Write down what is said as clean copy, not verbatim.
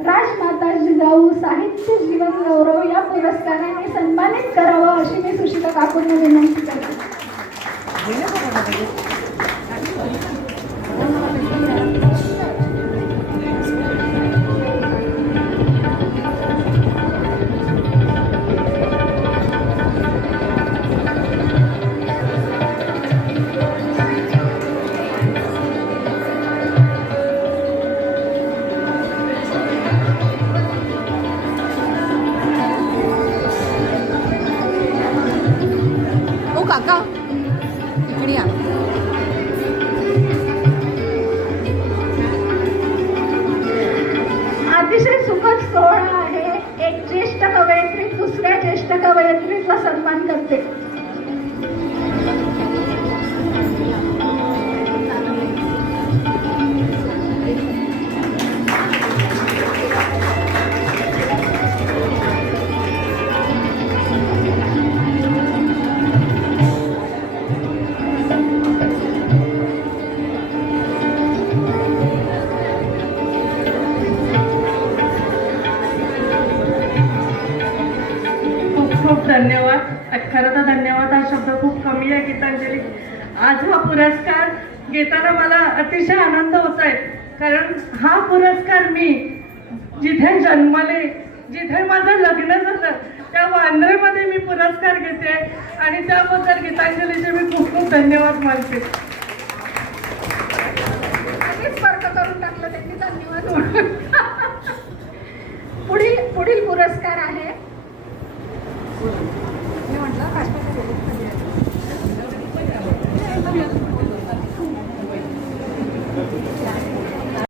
राजमाता जिजाऊ साहित्य जीवन गौरव या पुरस्काराने सन्मानित करावं अशी मी सुशिला काकूंना विनंती करते. काका इकडे या. अतिशय सुखद सोहळा आहे. एक ज्येष्ठ कवयित्री दुसऱ्या ज्येष्ठ कवयित्रीचा सन्मान करते. खूप धन्यवाद. खरं तर धन्यवाद हा शब्द खूप कमी आहे गीतांजली. आज हा पुरस्कार घेताना मला अतिशय आनंद होत आहे, कारण हा पुरस्कार मी जिथे जन्मले, जिथे माझं लग्न झालं त्या वांद्रेमध्ये मी पुरस्कार घेते आणि त्याबद्दल गीतांजलीचे मी खूप खूप धन्यवाद मानते. स्पर्क करून टाकलं त्यांनी, धन्यवाद म्हणून. पुढील पुरस्कार आहे